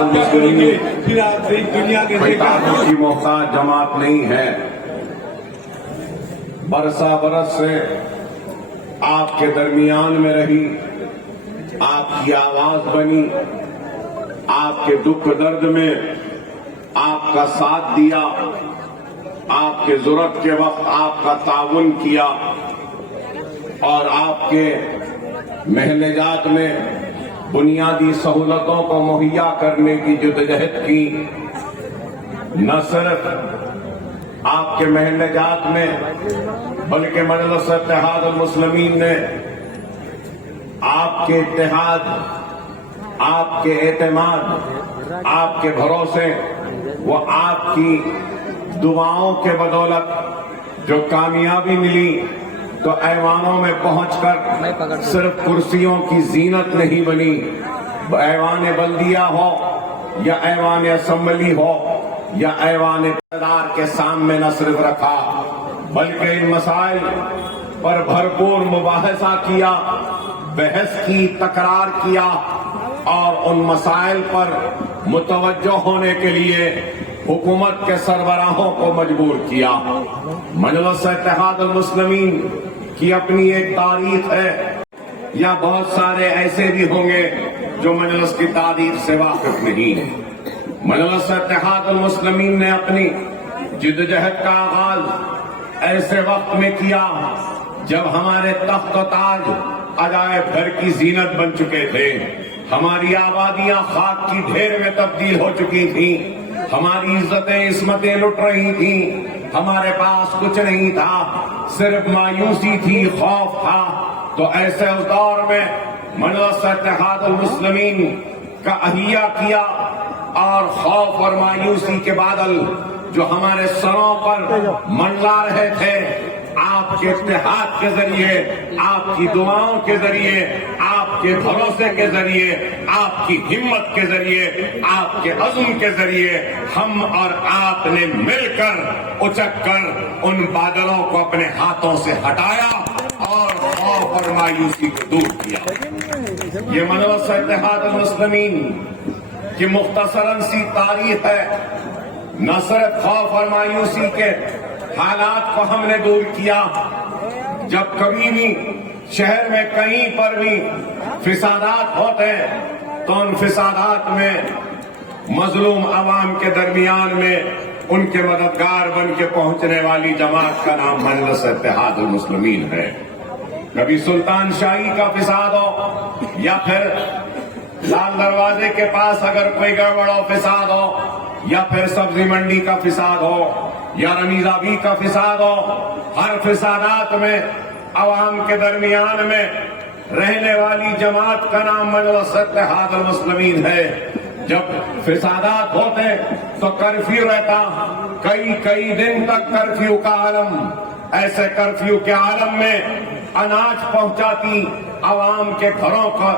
المسلمین پھر آپ دنیا کے کوئی تعلق کی محتاج جماعت نہیں ہے. برسا برس سے آپ کے درمیان میں رہی، آپ کی آواز بنی، آپ کے دکھ درد میں آپ کا ساتھ دیا، آپ کے ضرورت کے وقت آپ کا تعاون کیا، اور آپ کے محل جات میں بنیادی سہولتوں کو مہیا کرنے کی جدوجہد کی. نہ صرف آپ کے محل جات میں بلکہ مجلس اتحاد المسلمین نے آپ کے اتحاد، آپ کے اعتماد، آپ کے بھروسے، وہ آپ کی دعاؤں کے بدولت جو کامیابی ملی، تو ایوانوں میں پہنچ کر صرف کرسیوں کی زینت نہیں بنی، ایوان بلدیہ ہو یا ایوان اسمبلی ہو یا ایوان اقتدار کے سامنے نہ صرف رکھا، بلکہ ان مسائل پر بھرپور مباحثہ کیا، بحث کی، تکرار کیا، اور ان مسائل پر متوجہ ہونے کے لیے حکومت کے سربراہوں کو مجبور کیا. مجلس اتحاد المسلمین کی اپنی ایک تاریخ ہے، یا بہت سارے ایسے بھی ہوں گے جو مجلس کی تاریخ سے واقف نہیں ہیں. مجلس اتحاد المسلمین نے اپنی جدوجہد کا آغاز ایسے وقت میں کیا جب ہمارے تخت و تاج عجائب گھر کی زینت بن چکے تھے، ہماری آبادیاں خاک کی ڈھیر میں تبدیل ہو چکی تھیں، ہماری عزتیں عصمتیں لٹ رہی تھیں، ہمارے پاس کچھ نہیں تھا، صرف مایوسی تھی، خوف تھا. تو ایسے اس دور میں مجلس اتحاد المسلمین کا احیا کیا، اور خوف اور مایوسی کے بادل جو ہمارے سروں پر منڈلا رہے تھے، آپ کے اتحاد کے ذریعے، آپ کی دعاؤں کے ذریعے، آپ کے بھروسے کے ذریعے، آپ کی ہمت کے ذریعے، آپ کے عزم کے ذریعے ہم اور آپ نے مل کر اچک کر ان بادلوں کو اپنے ہاتھوں سے ہٹایا اور خوف اور مایوسی کو دور کیا. یہ مجلس اتحاد المسلمین کی مختصراً سی تاریخ ہے. نہ صرف خوف اور مایوسی کے حالات کو ہم نے دور کیا، جب کبھی بھی شہر میں کہیں پر بھی فسادات ہوتے تو ان فسادات میں مظلوم عوام کے درمیان میں ان کے مددگار بن کے پہنچنے والی جماعت کا نام مجلس اتحاد المسلمین ہے. کبھی سلطان شاہی کا فساد ہو، یا پھر لال دروازے کے پاس اگر کوئی گڑبڑ و فساد ہو، یا پھر سبزی منڈی کا فساد ہو، یا رمیزابی کا فساد ہو، ہر فسادات میں عوام کے درمیان میں رہنے والی جماعت کا نام مجلس اتحاد المسلمین ہے. جب فسادات ہوتے تو کرفیو رہتا، کئی دن تک کرفیو کا عالم. ایسے کرفیو کے عالم میں اناج پہنچاتی، عوام کے گھروں کو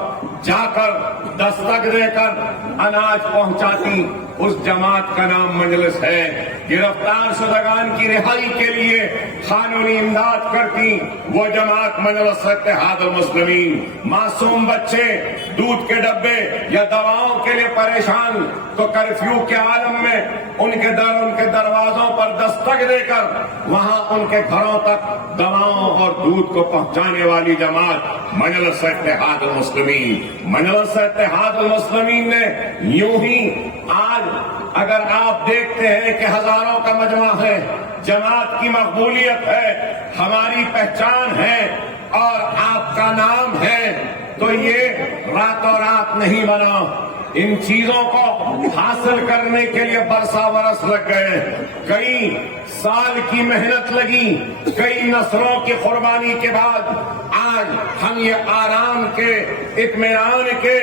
جا کر دستک دے کر اناج پہنچاتی، اس جماعت کا نام مجلس ہے. گرفتار شدگان کی رہائی کے لیے قانونی امداد کرتی، وہ جماعت مجلس اتحاد المسلمین. معصوم بچے دودھ کے ڈبے یا دواؤں کے لیے پریشان تو کرفیو کے عالم میں ان کے دروازوں پر دستک دے کر وہاں ان کے گھروں تک دواؤں اور دودھ کو پہنچانے والی جماعت مجلس اتحاد المسلمین. مجلس اتحاد المسلمین نے یوں ہی آج اگر آپ دیکھتے ہیں کہ ہزاروں کا مجمع ہے، جماعت کی مقبولیت ہے، ہماری پہچان ہے اور آپ کا نام ہے، تو یہ راتوں رات نہیں بنا. ان چیزوں کو حاصل کرنے کے لیے برسا برس لگ گئے، کئی سال کی محنت لگی، کئی نسلوں کی قربانی کے بعد آج ہم یہ آرام کے، اطمینان کے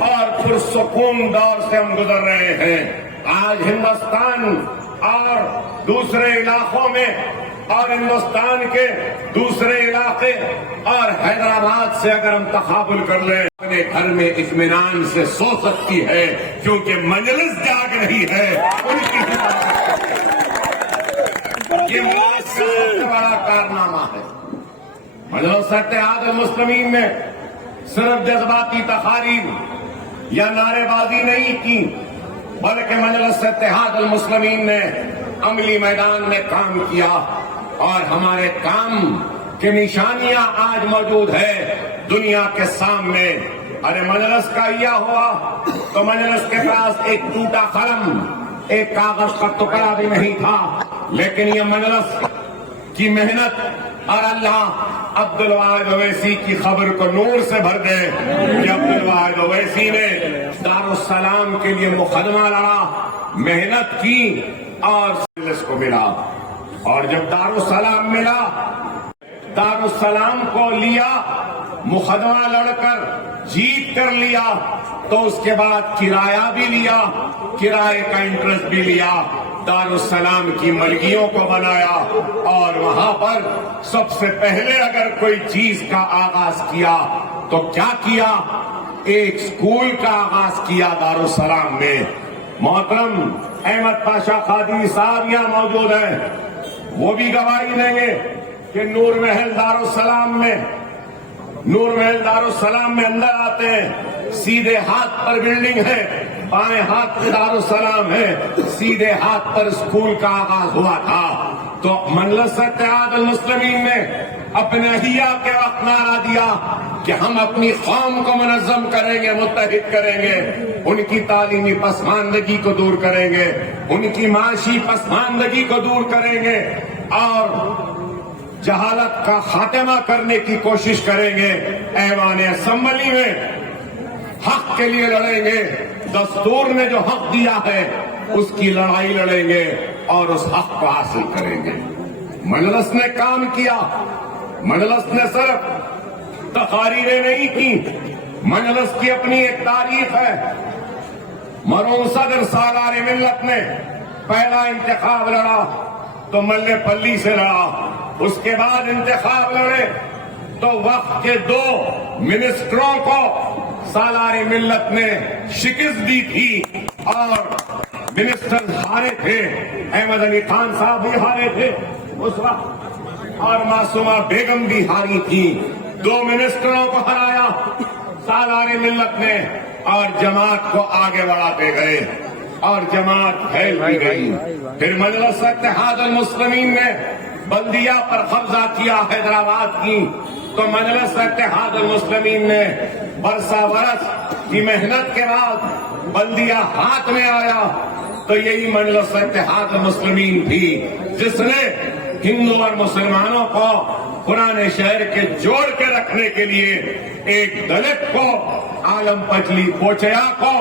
اور پرسکون دور سے ہم گزر رہے ہیں. آج ہندوستان اور دوسرے علاقوں میں اور ہندوستان کے دوسرے علاقے اور حیدرآباد سے اگر ہم تقابل کر لیں، اپنے گھر میں اطمینان سے سو سکتی ہے، کیونکہ مجلس جاگ رہی ہے. یہ مجلس کا سب سے بڑا کارنامہ ہے. مجلس اتحاد المسلمین میں صرف جذباتی تقاریر یا نعرے بازی نہیں کی، بلکہ مجلس اتحاد المسلمین نے عملی میدان میں کام کیا اور ہمارے کام کی نشانیاں آج موجود ہے دنیا کے سامنے. ارے مجلس کا یہ ہوا تو مجلس کے پاس ایک ٹوٹا قلم ایک کاغذ کا ٹکڑا بھی نہیں تھا, لیکن یہ مجلس کی محنت اور اللہ عبد الواحد اویسی کی خبر کو نور سے بھر دے کہ عبد الواحد اویسی نے دارالسلام کے لیے مقدمہ لڑا, محنت کی اور مجلس کو ملا. اور جب دارالسلام ملا, دارالسلام کو لیا, مقدمہ لڑ کر جیت کر لیا, تو اس کے بعد کرایہ بھی لیا, کرائے کا انٹرسٹ بھی لیا, دارالسلام کی ملکیوں کو بنایا اور وہاں پر سب سے پہلے اگر کوئی چیز کا آغاز کیا تو کیا کیا؟ ایک اسکول کا آغاز کیا دارالسلام میں. محترم احمد پاشا قادری صاحب یہاں موجود ہیں, وہ بھی گواہی دیں گے کہ نور محل دارالسلام میں اندر آتے ہیں, سیدھے ہاتھ پر بلڈنگ ہے, بائیں ہاتھ پہ دارالسلام ہے, سیدھے ہاتھ پر اسکول کا آغاز ہوا تھا. تو مجلس اتحاد المسلمین نے اپنے احیا کے وقت نعرہ دیا کہ ہم اپنی قوم کو منظم کریں گے, متحد کریں گے, ان کی تعلیمی پسماندگی کو دور کریں گے, ان کی معاشی پسماندگی کو دور کریں گے اور جہالت کا خاتمہ کرنے کی کوشش کریں گے. ایوان اسمبلی میں حق کے لیے لڑیں گے, دستور نے جو حق دیا ہے اس کی لڑائی لڑیں گے اور اس حق کو حاصل کریں گے. مجلس نے کام کیا, مجلس نے صرف تقاریریں نہیں کی, مجلس کی اپنی ایک تاریخ ہے. مرحوم صدر سالار ملت نے پہلا انتخاب لڑا تو ملے پلی سے لڑا, اس کے بعد انتخاب لڑے تو وقت کے 2 منسٹروں کو سالار ملت نے شکست دی تھی اور منسٹر ہارے تھے. احمد علی خان صاحب بھی ہارے تھے اس وقت اور معصومہ بیگم بھی ہاری تھی. 2 منسٹروں کو ہرایا سالار ملت نے اور جماعت کو آگے بڑھاتے گئے اور جماعت پھیل بھی گئی. پھر مجلس اتحاد المسلمین نے بلدیہ پر قبضہ کیا حیدرآباد کی, تو مجلس اتحاد المسلمین نے برسا برس کی محنت کے بعد بلدیہ ہاتھ میں آیا. تو یہی مجلس اتحاد المسلمین تھی جس نے ہندو اور مسلمانوں کو پرانے شہر کے جوڑ کے رکھنے کے لیے ایک دلت کو, عالم پچلی پوچیا کو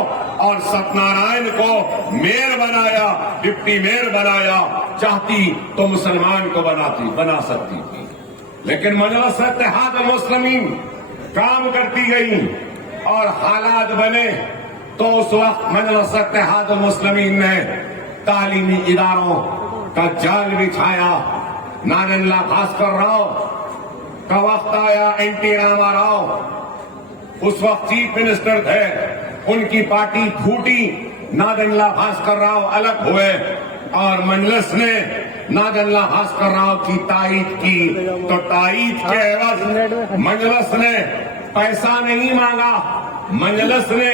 اور ست نارائن کو میئر بنایا, ڈپٹی میئر بنایا. چاہتی تو مسلمان کو بنا سکتی تھی, لیکن مجلس اتحاد المسلمین کام کرتی گئی اور حالات بنے. تو اس وقت مجلس اتحاد المسلمین نے تعلیمی اداروں کا جال بچھایا. نارائن لا بھاسکر راؤ کا وقت آیا, این ٹی راما راؤ اس وقت چیف منسٹر تھے, ان کی پارٹی پھوٹی, نارائن لا بھاسکر راؤ الگ ہوئے اور مجلس نے نارائن لا بھاسکر راؤ کی تائید کی. تو تائید کے عوض مجلس نے پیسہ نہیں مانگا, مجلس نے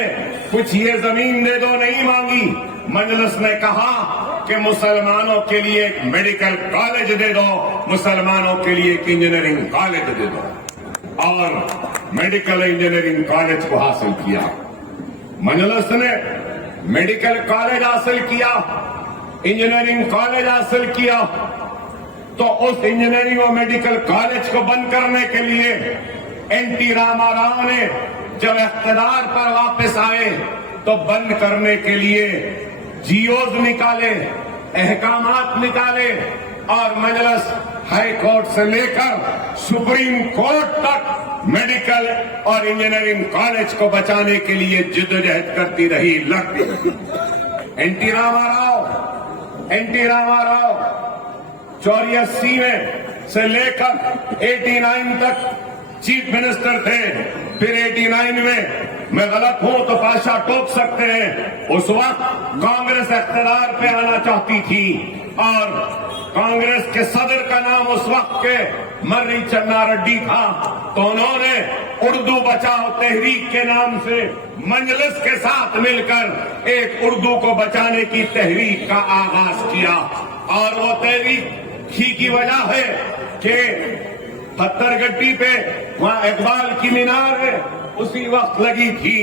کچھ یہ زمین دے دو نہیں مانگی. مجلس نے کہا کہ مسلمانوں کے لیے ایک میڈیکل کالج دے دو, مسلمانوں کے لیے ایک انجینئرنگ کالج دے دو, اور میڈیکل انجینئرنگ کالج کو حاصل کیا. مجلس نے میڈیکل کالج حاصل کیا, انجینئرنگ کالج حاصل کیا. تو اس انجینئرنگ اور میڈیکل کالج کو بند کرنے کے لیے این ٹی راما راؤ نے جب اقتدار پر واپس آئے تو بند کرنے کے لیے جیوز نکالے, احکامات نکالے اور مجلس ہائی کورٹ سے لے کر سپریم کورٹ تک میڈیکل اور انجینئرنگ کالج کو بچانے کے لیے جدوجہد کرتی رہی, لڑتی رہی. این ٹی راما راؤ 84 میں سے لے کر 89 تک چیف منسٹر تھے. پھر 89 میں غلط ہوں تو پاشا ٹوک سکتے ہیں, اس وقت کانگریس اقتدار پہ آنا چاہتی تھی اور کانگریس کے صدر کا نام اس وقت کے مرری چنا ریڈی تھا، تو انہوں نے اردو بچاؤ تحریک کے نام سے مجلس کے ساتھ مل کر ایک اردو کو بچانے کی تحریک کا آغاز کیا، اور وہ تحریک ہی کی وجہ ہے کہ پتھر گٹی پہ وہاں اقبال کی مینار ہے، اسی وقت لگی تھی،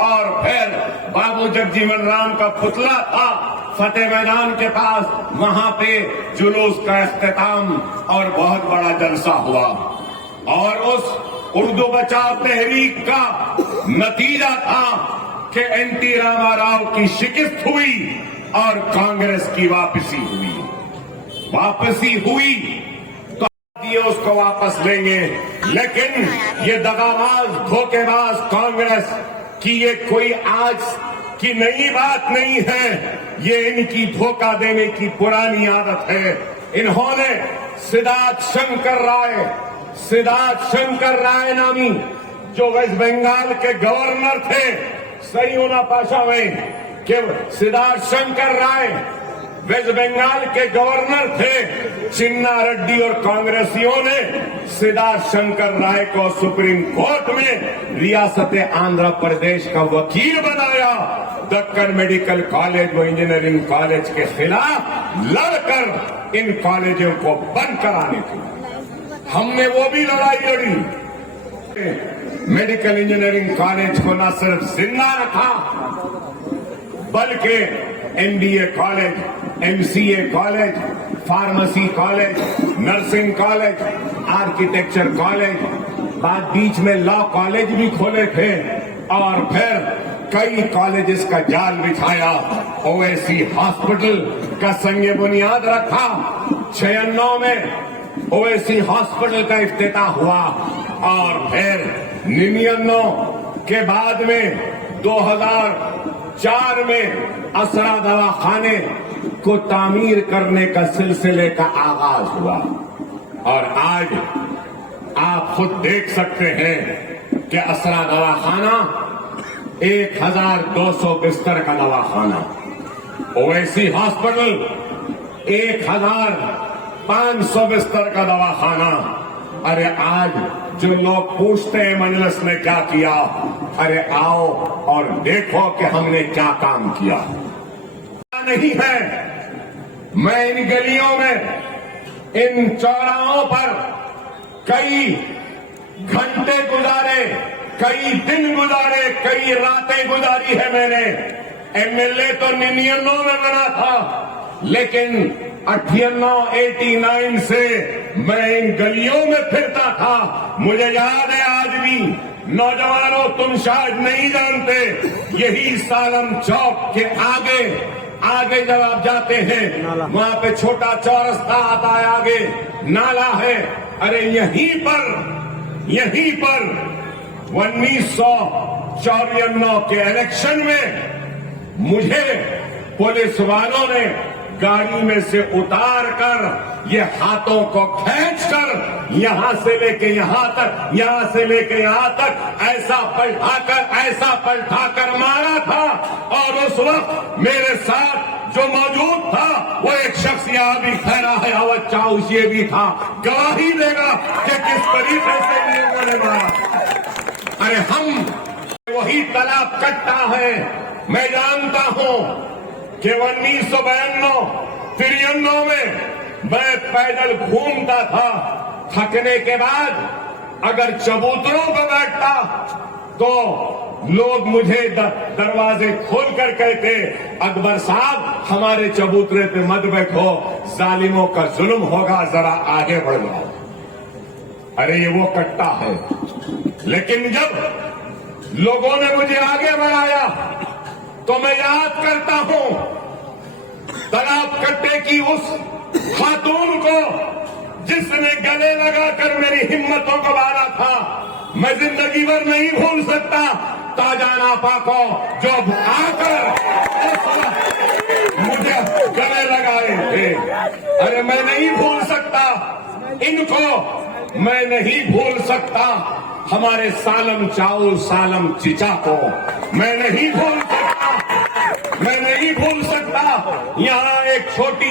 اور پھر بابو جگجیون رام کا پتلا تھا فتح میدان کے پاس، وہاں پہ جلوس کا اختتام اور بہت بڑا جلسہ ہوا، اور اس اردو بچاؤ تحریک کا نتیجہ تھا کہ این ٹی راما راؤ کی شکست ہوئی اور کانگریس کی واپسی ہوئی تو یہ اس کو واپس لیں گے، لیکن یہ دغاباز دھوکے باز کانگریس کی یہ کوئی آج کی نئی بات نہیں ہے، یہ ان کی دھوکہ دینے کی پرانی عادت ہے۔ انہوں نے سدھارتھ شنکر رائے نامی جو ویسٹ بنگال کے گورنر تھے، صحیح ہونا پاشا میں کہ سدھارتھ شنکر رائے ویسٹ بنگال کے گورنر تھے، چنا ریڈی اور کانگریسیوں نے سدھارتھ شنکر رائے کو سپریم کورٹ میں ریاست آندھرا پردیش کا وکیل بنایا، دکن میڈیکل کالج و انجینئرنگ کالج کے خلاف لڑ کر ان کالجوں کو بند کرانے کے لیے ہم نے وہ بھی لڑائی لڑی۔ میڈیکل انجینئرنگ کالج کو نہ صرف زندہ رکھا بلکہ M B A college, M C A college, pharmacy college, nursing college, architecture college, بعد بیچ میں لا کالج بھی کھولے تھے، اور پھر کئی کالجز کا جال بچھایا، اویسی ہاسپٹل کا سنگ بنیاد رکھا، 96 میں اویسی ہاسپٹل کا افتتاح ہوا، اور پھر 99 کے بعد میں 2004 میں اسرا دواخانے کو تعمیر کرنے کا سلسلے کا آغاز ہوا، اور آج آپ خود دیکھ سکتے ہیں کہ اسرا دواخانہ 1200 بستر کا دواخانہ، اویسی ہاسپٹل 1500 بستر کا دواخانہ۔ ارے آج جو لوگ پوچھتے ہیں مجلس نے کیا کیا، ارے آؤ اور دیکھو کہ ہم نے کیا کام کیا۔ نہیں ہے، میں ان گلیوں میں، ان چوراہوں پر کئی گھنٹے گزارے، کئی دن گزارے، کئی راتیں گزاری ہے میں نے۔ ایم ایل اے تو 99 میں بنا تھا، لیکن 89 سے میں ان گلیوں میں پھرتا تھا۔ مجھے یاد ہے آج بھی، نوجوانوں تم شاید نہیں جانتے، یہی سالم چوک کے آگے جب آپ جاتے ہیں وہاں پہ چھوٹا چورستہ آتا ہے، آگے نالا ہے، ارے یہیں پر 1994 کے الیکشن میں مجھے پولیس والوں نے گاڑی میں سے اتار کر یہ ہاتھوں کو کھینچ کر یہاں سے لے کے یہاں تک، یہاں سے لے کے یہاں تک ایسا پلٹا کر مارا تھا، اور اس وقت میرے ساتھ جو موجود تھا وہ ایک شخص یہاں بھی ٹھہرا ہے، اودھ چاؤش یہ بھی تھا، گواہی دے گا کہ کس طریقے سے ان لوگوں نے مارا۔ ارے ہم وہی تالاب کٹا ہے۔ میں جانتا ہوں کہ 1992-93 میں پیدل گھومتا تھا، تھکنے کے بعد اگر چبوتروں پہ بیٹھتا تو لوگ مجھے دروازے کھول کر کہتے، اکبر صاحب ہمارے چبوترے پہ مت بیٹھو، ظالموں کا ظلم ہوگا، ذرا آگے بڑھ جاؤ۔ ارے یہ وہ کٹا ہے، لیکن جب لوگوں نے مجھے آگے بڑھایا تو میں یاد کرتا ہوں تالاب کٹے کی اس خاتون کو جس نے گلے لگا کر میری ہمتوں کو بارا تھا۔ میں زندگی بھر نہیں بھول سکتا تاجان آپا کو جو آ کر مجھے گلے لگائے تھے۔ ارے میں نہیں بھول سکتا ان کو، میں نہیں بھول سکتا ہمارے سالم چاؤ سالم چچا کو، میں نہیں بھول سکتا یہاں ایک چھوٹی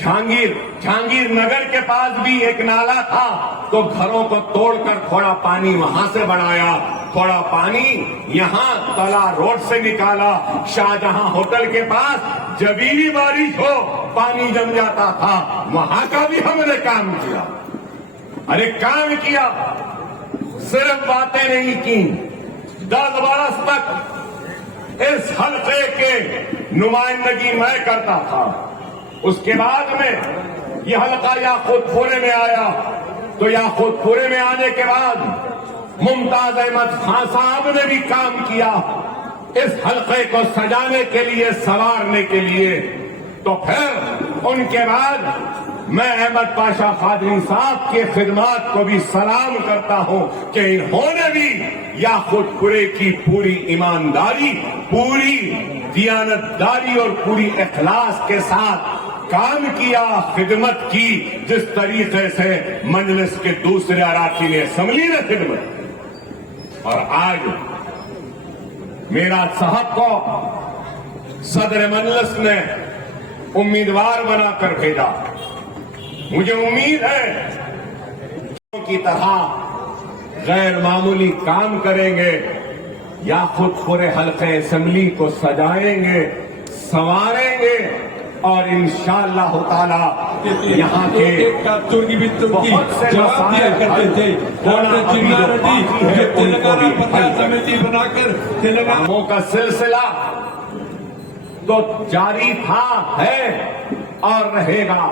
جہانگیر نگر کے پاس بھی ایک نالا تھا تو گھروں کو توڑ کر تھوڑا پانی وہاں سے بڑھایا، تھوڑا پانی یہاں تلا روڈ سے نکالا۔ شاہجہاں ہوٹل کے پاس جب بھی بارش ہو پانی جم جاتا تھا، وہاں کا بھی ہم نے کام کیا۔ ارے کام کیا، صرف باتیں نہیں کی۔ 10 برس تک اس حلقے کے نمائندگی میں کرتا تھا۔ اس کے بعد میں یہ حلقہ یاقوت پورے میں آیا، تو یاقوت پورے میں آنے کے بعد ممتاز احمد خان صاحب نے بھی کام کیا اس حلقے کو سجانے کے لیے، سنوارنے کے لیے۔ تو پھر ان کے بعد میں احمد پاشا قادری صاحب کی خدمات کو بھی سلام کرتا ہوں کہ انہوں نے بھی یاقوت پورے کی پوری ایمانداری، پوری دیانتداری اور پوری اخلاص کے ساتھ کام کیا، خدمت کی، جس طریقے سے مجلس کے دوسرے اراکین اسمبلی نے خدمت کی۔ اور آج میرات صاحب کو صدر مجلس نے امیدوار بنا کر بھیجا۔ مجھے امید ہے کی طرح غیر معمولی کام کریں گے، یاقوت پورے حلقے اسمبلی کو سجائیں گے، سنواریں گے، اور انشاءاللہ تعالی یہاں کے بہت سے مسائل کرتے تھے ڈاکٹر جمنا ریڈی یہ تلنگانہ پنچایت سمیتی بنا کر کاموں کا سلسلہ تو جاری تھا، ہے اور رہے گا،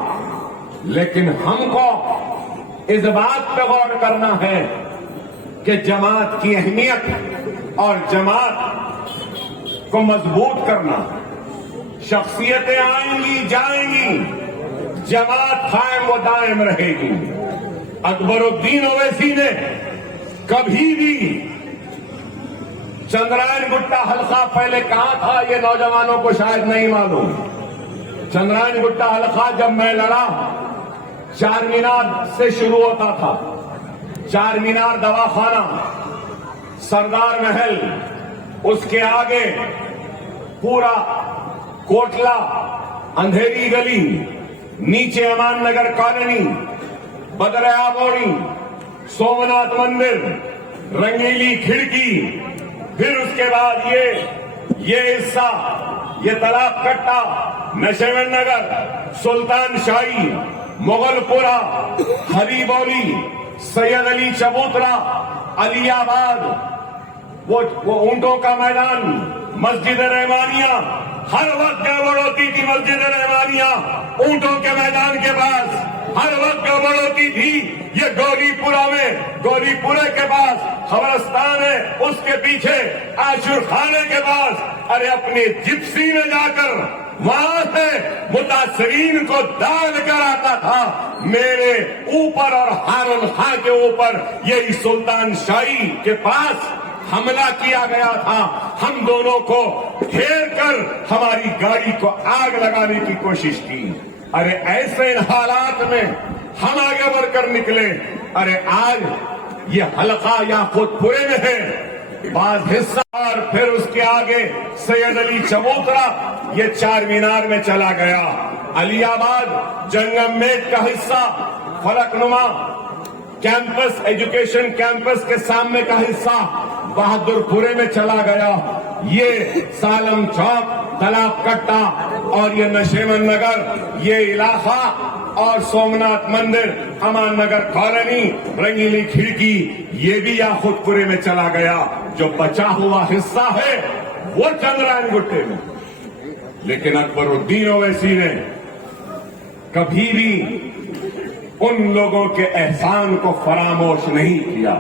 لیکن ہم کو اس بات پہ غور کرنا ہے کہ جماعت کی اہمیت اور جماعت کو مضبوط کرنا۔ شخصیتیں آئیں گی جائیں گی، جماعت قائم و دائم رہے گی۔ اکبر الدین اویسی نے کبھی بھی چندرائن گٹا حلقہ پہلے کہاں تھا یہ نوجوانوں کو شاید نہیں معلوم۔ چندرائن گٹا حلقہ جب میں لڑا چار مینار سے شروع ہوتا تھا، چار مینار دواخانہ، سردار محل، اس کے آگے پورا کوٹلا، اندھیری گلی، نیچے امان نگر کالونی، بدر آبوڑی، سومناتھ مندر، رنگیلی کھڑکی، پھر اس کے بعد یہ حصہ، یہ تالاب کٹا، نشیمن نگر، سلطان شاہی، مغل پورا، حبیب اولی، سید علی چبوترا، علی آباد، وہ اونٹوں کا میدان، مسجد رحمانیہ، ہر وقت گڑبڑ ہوتی تھی مسجد رحمانیہ اونٹوں کے میدان کے پاس، ہر وقت گڑبڑ ہوتی تھی۔ یہ گولی پورا میں، گولی پورے کے پاس قبرستان ہے، اس کے پیچھے عاشور خانے کے پاس، ارے اپنی جپسی میں جا کر وہاں سے متاثرین کو داغ کر آتا تھا۔ میرے اوپر اور ہارون خان کے اوپر یہی سلطان شاہی کے پاس حملہ کیا گیا تھا۔ ہم دونوں کو گھیر کر ہماری گاڑی کو آگ لگانے کی کوشش کی۔ ارے ایسے حالات میں ہم آگے بڑھ کر نکلے۔ ارے آج یہ حلقہ یاقوت پورے میں ہے، بعض حصہ، اور پھر اس کے آگے سید علی چبوترا یہ چار مینار میں چلا گیا۔ علی آباد جنگم میٹ کا حصہ، فلک نما کیمپس، ایجوکیشن کیمپس کے سامنے کا حصہ بہادر پورے میں چلا گیا۔ یہ سالم چوک، تالاب کٹا اور یہ نشیمن نگر، یہ علاقہ اور سومناتھ مندر، امان نگر کالونی، رنگیلی کھڑکی، یہ بھی یاقوت پورے میں چلا گیا۔ جو بچا ہوا حصہ ہے وہ چندرائن گٹے میں۔ لیکن اکبر الدین اویسی نے کبھی بھی ان لوگوں کے احسان کو فراموش نہیں کیا۔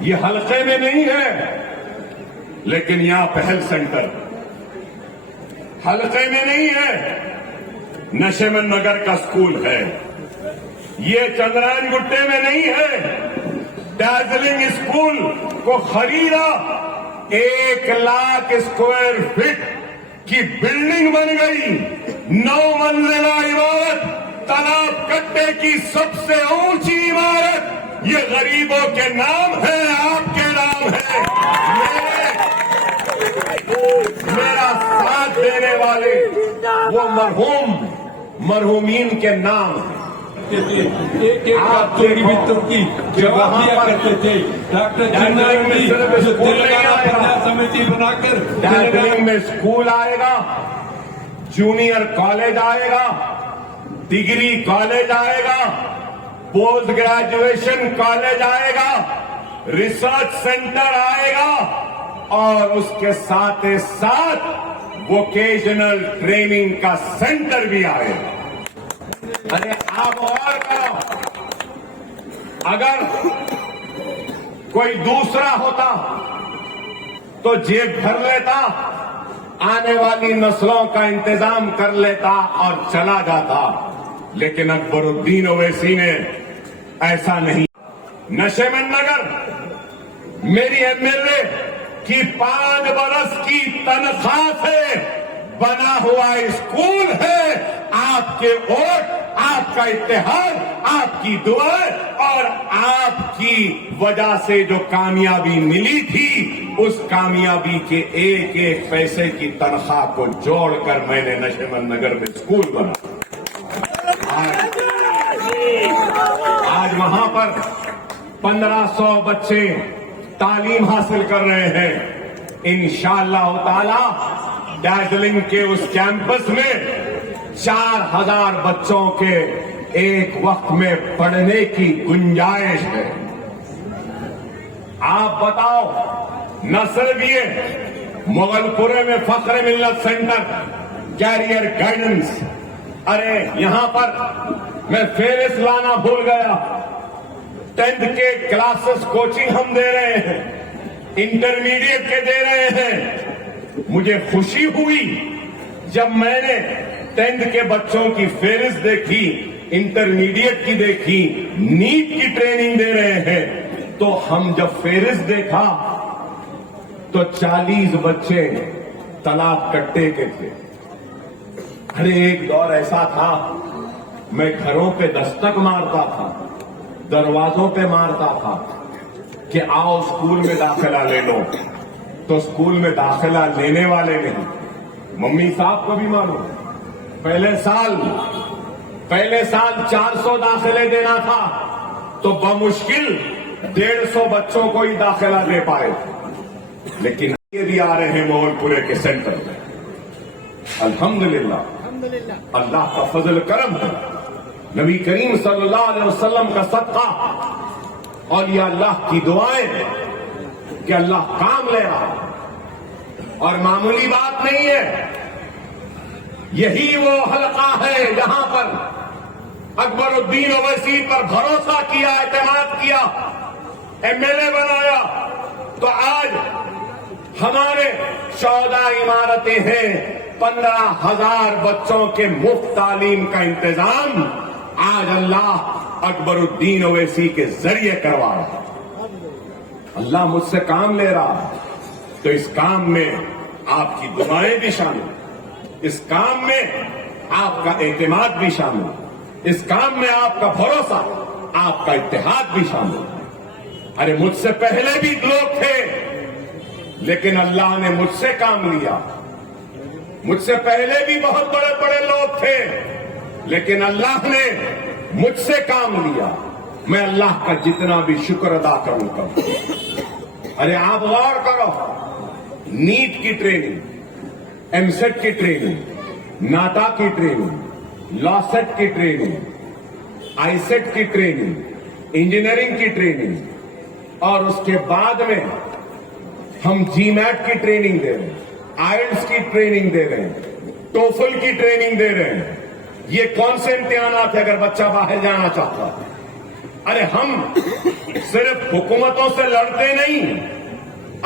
یہ حلقے میں نہیں ہے، لیکن یہاں پہل سینٹر حلقے میں نہیں ہے، نشیمن نگر کا سکول ہے۔ یہ چندرائن گٹے میں نہیں ہے۔ دارجلنگ اسکول کو خریدا، 1 لاکھ اسکوائر فٹ کی بلڈنگ بن گئی، 9 منزلہ عمارت، تالاب کٹے کی سب سے اونچی عمارت۔ یہ غریبوں کے نام ہے، آپ کے نام ہے۔ میرا ساتھ دینے والے وہ مرحومین کے نام ہیں۔ ایک ایک چوری متروں کی جواب دیا کرتے تھے۔ ڈاکٹر چناریڈی جو تلنگانہ پنچایت سمیتی بنا کر دارجلنگ میں اسکول آئے گا، جونیئر کالج آئے گا، ڈگری کالج آئے گا، پوسٹ گریجویشن کالج آئے گا، ریسرچ سینٹر آئے گا، اور اس کے ساتھ ووکیشنل ٹریننگ کا سینٹر بھی آئے گا۔ ارے آپ اور کرو، اگر کوئی دوسرا ہوتا تو جیب بھر لیتا، آنے والی نسلوں کا انتظام کر لیتا اور چلا جاتا، لیکن اکبر الدین اویسی نے ایسا نہیں۔ نشیمن نگر میری ایم ایل اے کی 5 برس کی تنخواہ سے بنا ہوا اسکول ہے۔ آپ کے ووٹ، آپ کا اتحاد، آپ کی دعائیں اور آپ کی وجہ سے جو کامیابی ملی تھی، اس کامیابی کے ایک ایک پیسے کی تنخواہ کو جوڑ کر میں نے نشیمن نگر میں اسکول بنا۔ آج وہاں پر 1500 بچے تعلیم حاصل کر رہے ہیں۔ انشاءاللہ تعالی دارجلنگ کے اس کیمپس میں 4000 بچوں کے ایک وقت میں پڑھنے کی گنجائش ہے۔ آپ بتاؤ، نہ صرف یہ مغل پورے میں فخر ملت سینٹر، کیریئر گائیڈنس، ارے یہاں پر میں فہرست لانا بھول گیا، 10th کے کلاسز کوچنگ ہم دے رہے ہیں، انٹرمیڈیٹ کے دے رہے ہیں۔ مجھے خوشی ہوئی جب میں نے 10th کے بچوں کی فہرست دیکھی، انٹرمیڈیٹ کی دیکھی، نیٹ کی ٹریننگ دے رہے ہیں، تو ہم جب فہرست دیکھا تو 40 بچے تالاب کٹے کے تھے۔ ارے ایک دور ایسا تھا، میں گھروں پہ دستک مارتا تھا، دروازوں پہ مارتا تھا کہ آؤ اسکول میں داخلہ لے لو، تو اسکول میں داخلہ لینے والے نہیں۔ ممی صاحب کو بھی معلوم، پہلے سال 400 داخلے دینا تھا تو بمشکل 150 بچوں کو ہی داخلہ دے پائے، لیکن یہ بھی آ رہے ہیں مغل پورے کے سینٹر میں۔ الحمدللہ اللہ کا فضل کرم ہے، نبی کریم صلی اللہ علیہ وسلم کا صدقہ اور یہ اللہ کی دعائیں کہ اللہ کام لے رہا ہے، اور معمولی بات نہیں ہے۔ یہی وہ حلقہ ہے جہاں پر اکبر الدین اویسی پر بھروسہ کیا، اعتماد کیا، ایم ایل اے بنایا، تو آج ہمارے 14 عمارتیں ہیں، 15,000 بچوں کے مفت تعلیم کا انتظام آج اللہ اکبر الدین اویسی کے ذریعے کروا رہا ہے۔ اللہ مجھ سے کام لے رہا ہے، تو اس کام میں آپ کی دعائیں بھی شامل، اس کام میں آپ کا اعتماد بھی شامل، اس کام میں آپ کا بھروسہ، آپ کا اتحاد بھی شامل۔ ارے مجھ سے پہلے بھی لوگ تھے، لیکن اللہ نے مجھ سے کام لیا۔ مجھ سے پہلے بھی بہت بڑے بڑے لوگ تھے، لیکن اللہ نے مجھ سے کام لیا۔ میں اللہ کا جتنا بھی شکر ادا کروں گا۔ ارے آپ غور کرو، نیٹ کی ٹریننگ، ایم سیٹ کی ٹریننگ، ناٹا کی ٹریننگ، لا سیٹ کی ٹریننگ، آئی سیٹ کی ٹریننگ، انجینئرنگ کی ٹریننگ، اور اس کے بعد میں ہم جی میٹ کی ٹریننگ دے رہے ہیں، آئلٹس کی ٹریننگ دے رہے ہیں، ٹوفل کی ٹریننگ دے رہے ہیں۔ یہ کون سے امتحانات ہیں اگر بچہ باہر جانا چاہتا ہے؟ ارے ہم صرف حکومتوں سے لڑتے نہیں،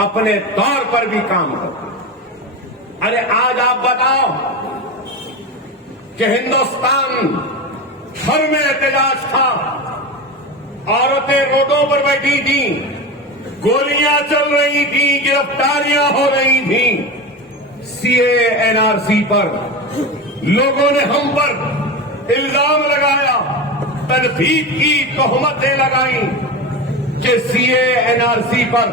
اپنے طور پر بھی کام کرتے۔ ارے آج آپ بتاؤ کہ ہندوستان بھر میں احتجاج تھا، عورتیں روڈوں پر بیٹھی تھیں، گولیاں چل رہی تھیں، گرفتاریاں ہو رہی تھیں۔ سی اے این آر سی پر لوگوں نے ہم پر الزام لگایا، تنقید کی، تہمتیں لگائیں کہ سی اے این آر سی پر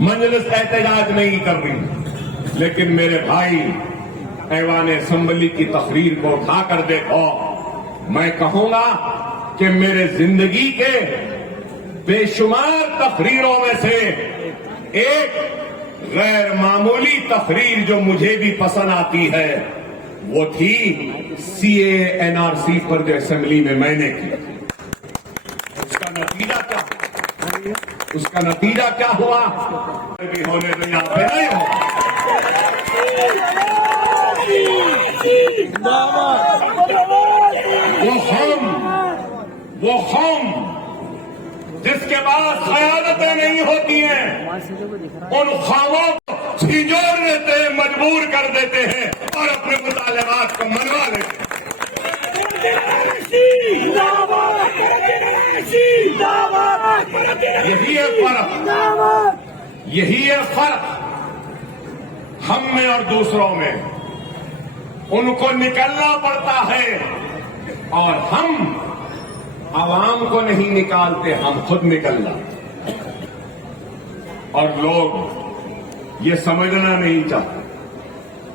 مجلس احتجاج نہیں کر رہی۔ لیکن میرے بھائی ایوان اسمبلی کی تقریر کو اٹھا کر دیکھو، میں کہوں گا کہ میرے زندگی کے بے شمار تقریروں میں سے ایک غیر معمولی تقریر جو مجھے بھی پسند آتی ہے وہ تھی CAA-NRC پر جو اسمبلی میں نے کی۔ اس کا نتیجہ کیا ہوا؟ اس کا نتیجہ کیا ہوا؟ بھی ہونے دیں یہاں پہ نہیں ہو۔ وہ قوم جس کے بعد قیادتیں نہیں ہوتی ہیں، ان قوموں کو جھنجھوڑ دیتے ہیں، مجبور کر دیتے ہیں اور اپنے مطالبات کو منوا لیتے ہیں۔ یہی ہے فرق ہم میں اور دوسروں میں۔ ان کو نکلنا پڑتا ہے اور ہم عوام کو نہیں نکالتے، ہم خود نکل جاتے۔ اور لوگ یہ سمجھنا نہیں چاہتے،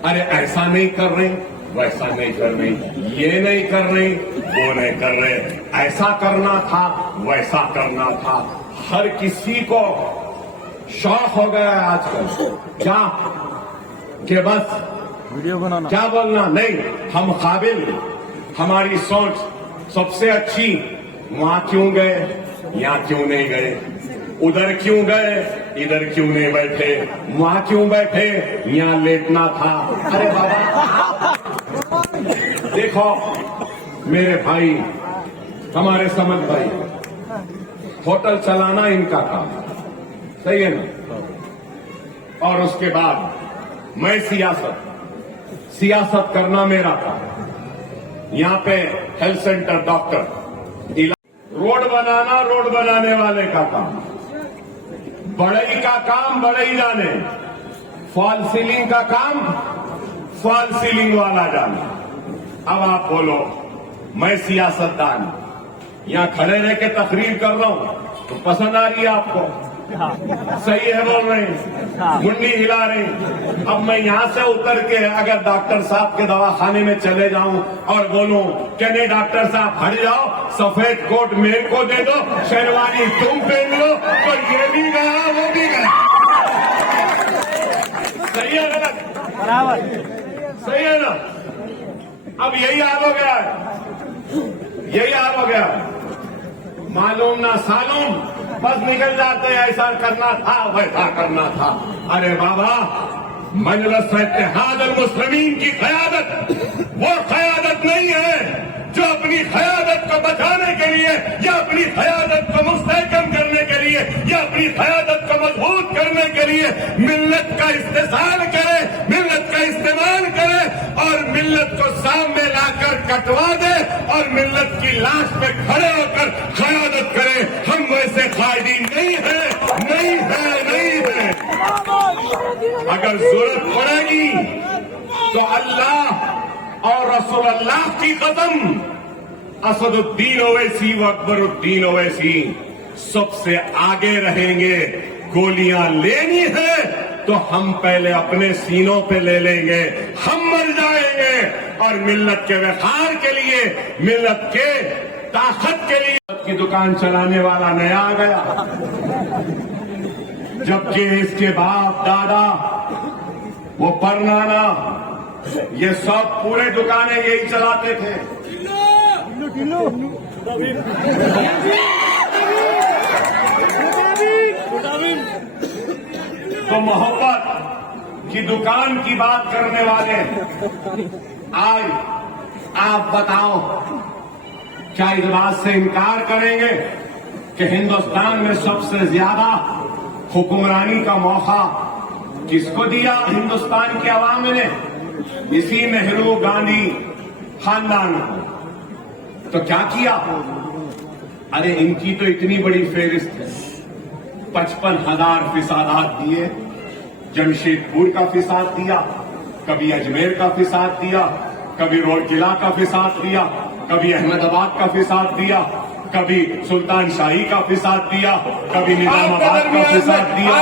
ارے ایسا نہیں کر رہے، ویسا نہیں کر رہے، یہ نہیں کر رہے، وہ نہیں کر رہے، ایسا کرنا تھا، ویسا کرنا تھا۔ ہر کسی کو شوق ہو گیا ہے آج کل کیا کہ بس ویڈیو بنانا، کیا بولنا، نہیں ہم قابل، ہماری سوچ سب سے اچھی، وہاں کیوں گئے، یہاں کیوں نہیں گئے، ادھر کیوں گئے، ادھر کیوں نہیں بیٹھے، وہاں کیوں بیٹھے، یہاں لیٹنا تھا۔ ارے بابا دیکھو میرے بھائی، ہمارے سمجھ بھائی، ہوٹل چلانا ان کا کام، صحیح ہے نا؟ اور اس کے بعد میں سیاست کرنا میرا کام۔ یہاں پہ ہیلتھ سینٹر، ڈاکٹر، روڈ بنانا روڈ بنانے والے کا کام، بڑھئی کا کام بڑھئی جانے، فال سیلنگ کا کام فال سیلنگ والا جانے۔ اب آپ بولو میں سیاستدان یہاں کھڑے رہ کے تقریر کر رہا ہوں تو پسند آ رہی ہے آپ کو؟ صحیح ہے بول رہے ہیں، منڈی ہلا رہے ہیں۔ اب میں یہاں سے اتر کے اگر ڈاکٹر صاحب کے دواخانے میں چلے جاؤں اور بولوں کہ نہیں ڈاکٹر صاحب ہٹ جاؤ، سفید کوٹ میرے کو دے دو، شیروانی تم پہن لو، تو یہ بھی گیا وہ بھی گیا۔ صحیح ہے غلط؟ برابر صحیح ہے نا؟ اب یہی حال ہو گیا ہے، یہی حال ہو گیا، معلوم نہ معلوم، بس نکل جاتے ہیں، ایسا کرنا تھا ویسا کرنا تھا۔ ارے بابا، مجلس اتحاد المسلمین کی قیادت وہ قیادت نہیں ہے جو اپنی قیادت کو بچانے کے لیے یا اپنی قیادت کو مستحکم کرنے کے لیے یا اپنی قیادت کو مضبوط کرنے کے لیے ملت کا استحصال کرے، ملت کا استعمال کرے اور ملت کو سامنے لا کر کٹوا دے اور ملت کی لاش پہ کھڑے ہو کر قیادت کرے۔ ہم ویسے قائدین نہیں ہیں، نہیں ہے، نہیں ہے۔ اگر ضرورت پڑے گی تو اللہ اور رسول اللہ کی قسم، اسد الدین اویسی و اکبر الدین اویسی سب سے آگے رہیں گے۔ گولیاں لینی ہے تو ہم پہلے اپنے سینوں پہ لے لیں گے، ہم مر جائیں گے اور ملت کے وقار کے لیے، ملت کے طاقت کے لیے کی دکان چلانے والا نیا آ گیا، جبکہ اس کے باپ دادا وہ پرنانا یہ سب پورے دکانیں یہی چلاتے تھے۔ تو محبت کی دکان کی بات کرنے والے آج آپ بتاؤ کیا اس بات سے انکار کریں گے کہ ہندوستان میں سب سے زیادہ حکمرانی کا موقع کس کو دیا ہندوستان کے عوام نے؟ اسی نہرو گاندھی خاندان کو۔ تو کیا کیا؟ ارے ان کی تو اتنی بڑی فہرست ہے، 55,000 فسادات دیے، جمشید پور کا فساد دیا، کبھی اجمیر کا فساد دیا، کبھی رورکیلا کا فساد دیا، کبھی احمد آباد کا فساد دیا، کبھی سلطان شاہی کا فساد دیا، کبھی نظام آباد کا فساد دیا۔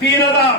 3,000,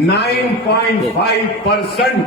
9.5%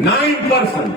9%।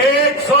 100